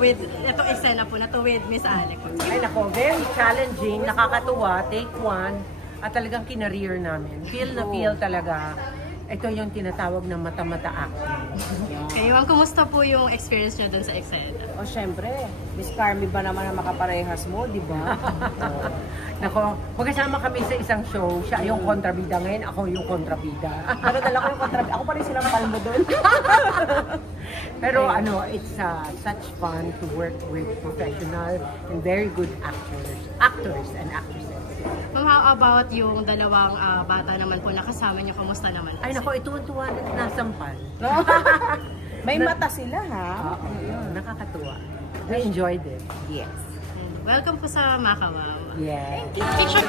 with itong eksena po na to with Miss Alec? Ay nako, very challenging, nakakatuwa, take one, at talagang kinareer namin. Feel na feel talaga. Ito yung tinatawag na mata-mata acting. Kayo, kumusta po yung experience nyo dun sa eksena? O syempre, Miss Carmi ba naman ang makaparehas mo, di ba? Nako, magkasama kami sa isang show. Siya yung kontrabida ngayon, ako yung kontrabida. Pero dala ko yung kontrabida. Ako pa rin silang palmo doon. Pero ano, it's such fun to work with professional and very good actors and actresses. Ma'am, how about yung dalawang bata naman po nakasama nyo? Kamusta naman? Ay nako, ituwan-tuwa na nasampal. May mata sila, ha? Nakakatuwa. We enjoyed it. Yes. Welcome po sa Macau, ma'am. Yeah. Picture!